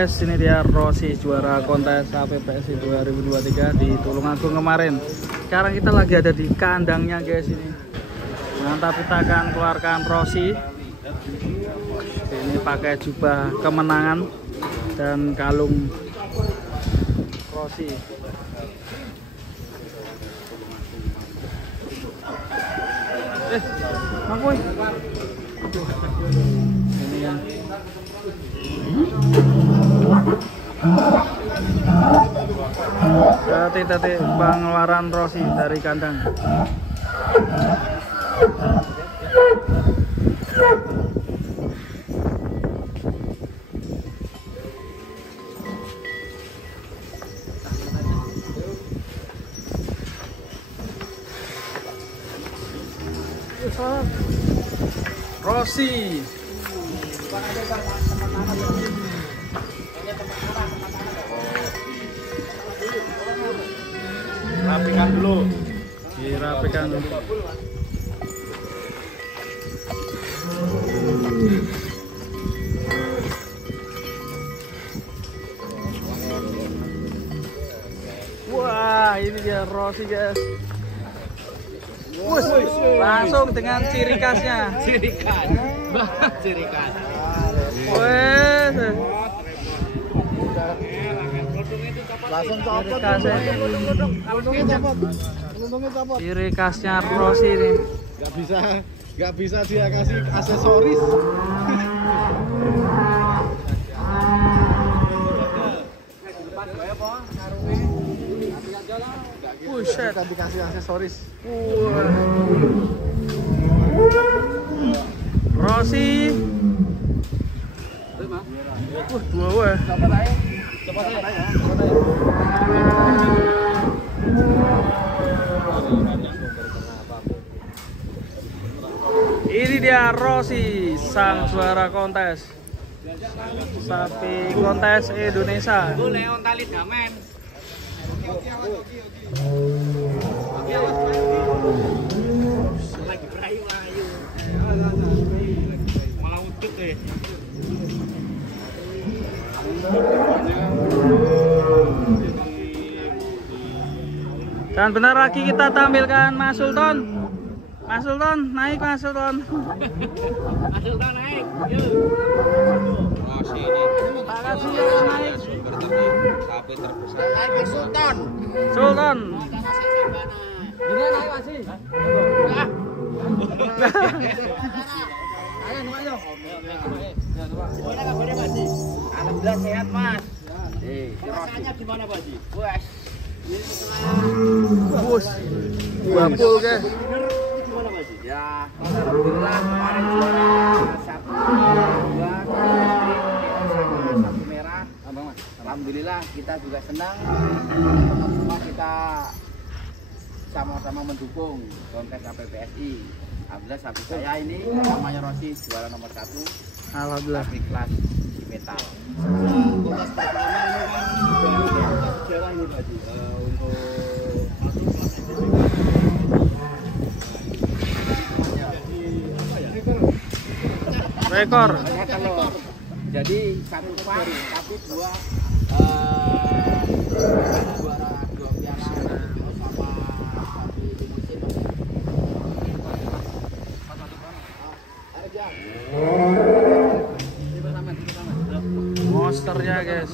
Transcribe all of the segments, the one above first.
guys, ini dia Rossi juara kontes APPSI 2023 di Tulungagung kemarin. Sekarang kita lagi ada di kandangnya guys ini. Mantap, kita akan keluarkan Rossi. Ini pakai jubah kemenangan dan kalung Rossi. Mangkoi. Ini ya. Detik-detik pengeluaran Rossi dari kandang. Rossi. Rapikan dulu. Dirapikan dulu. Wah, ini dia Rossi guys. Langsung dengan ciri khasnya. Ciri khas. Ciri khas. Wes. Langsung copot. Ciri khasnya Rossi ini. Gak bisa dia kasih aksesoris. Buset, Kan dikasih aksesoris. Rossi. Dua weh. Ini dia Rossi, sang juara kontes sapi kontes Indonesia. Leon tali damen. Lagi berayu ayu. Malah udut deh. Dan benar lagi kita tampilkan Mas Sultan. Mas Sultan, naik Mas Sultan. Mas Sultan naik. Yuk. Rossi ini. Makasih ya naik. Sapi terbesar. Naik ke Sultan. Sultan. Gini naik masih. Ayo. Gimana kabarnya Pak Haji? Alhamdulillah sehat Mas. Rasanya gimana Pak Haji? Wes. Bus. Bapul guys. Gimana Pak Haji? Ya, alhamdulillah kemarin juara 1, 2, sapi merah. Alhamdulillah kita juga senang. Semua kita sama-sama mendukung kontes APPSI. Alhamdulillah sapi saya ini namanya Rossi juara nomor 1. Alhamdulillah. Sapi kelas metal. Kontes pertama ini kan baru jalan nih Pak Haji. Untuk masuk kelas Rekor. Jadi satu pas tapi dua juara 2 piala sama sapi limusin. Monsternya guys.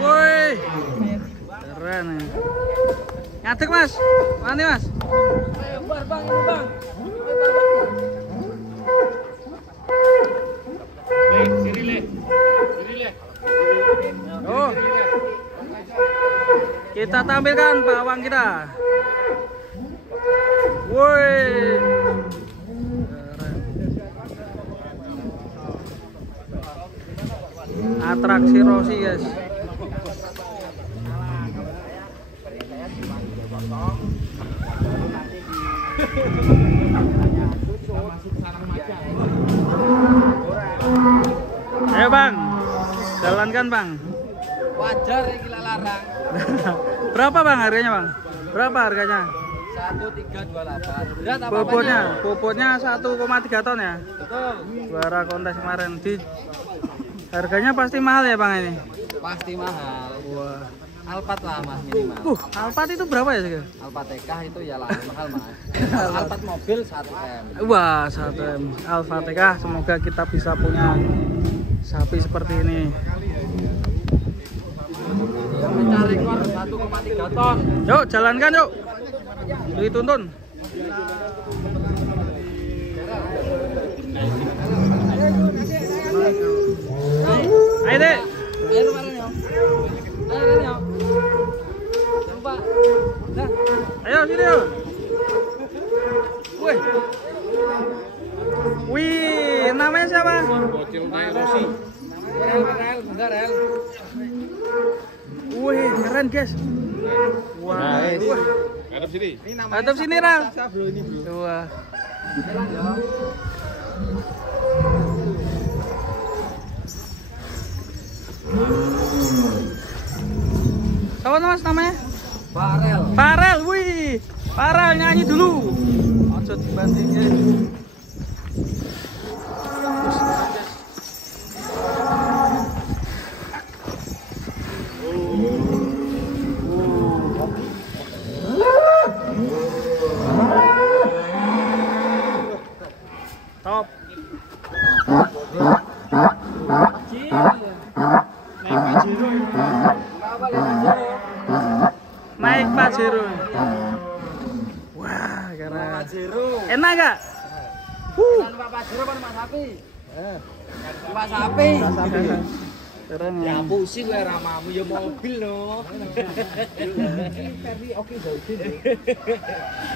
Woi, keren ya. Ngadeg Mas, mana Mas? Bang. Oh, kita tampilkan pawang kita. Woi, atraksi Rossi guys. Ayo Bang, jalankan Bang. Wajar iki larang. Berapa Bang harganya Bang? Berapa harganya? 1328. Berat apa? Bobotnya 1,3 ton ya? Betul. Juara kontes kemarin. Harganya pasti mahal ya Bang ini? Pasti mahal. Wah. Alphard lah Mas minimal. Alphard itu berapa ya sih? Alphard TK itu ya lah mahal Mas. Alphard mobil 1M. Wah, 1M. Alphard TK, semoga kita bisa punya sapi seperti ini. Yang pecah rekor 1,3 ton. Yuk, jalankan yuk. Dituntun. Ayo deh. Ayo kemarin ya. Ayo ya. Coba. Nah. Ayo sini yuk. Wih. Wih, namanya siapa? Bocil kayak Rossi. Rel. Wih, keren guys. Wah. Wah. Hadap sini. Hadap sini, Ral. Wah. Siapa Mas namanya? Farel. Farel, wih. Farel nyanyi dulu. Ojo dibandingin. Top. Naik Pajero. Wah, karena enak gak? Numpak Pajero apa numpak sapi? Numpak sapi. Keren Ya ya. pusing gue ramamu ya mobil loh.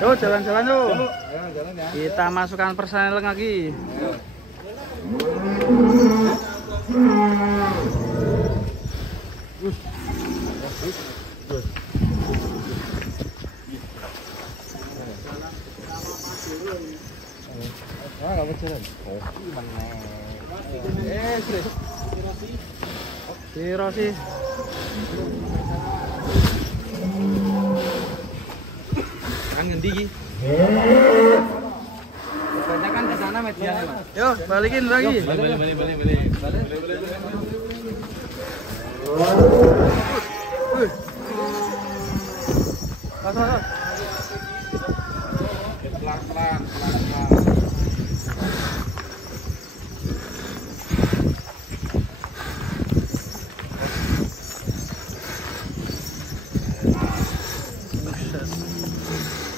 Yuk, jalan-jalan yuk. Jalan ya. Kita masukkan personel lagi. Si Rosi. Kan ngendi iki? Banyak kan ke sana media Mas. Yuk, balikin lagi. Balik. Wih. Pas. Pelan-pelan.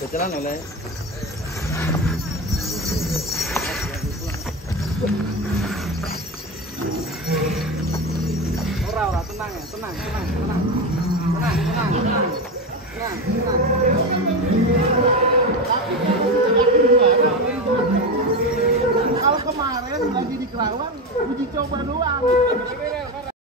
Jalan oleh. Ora tenang ya, tenang. Kalau kemarin lagi di Kerawang uji coba doang.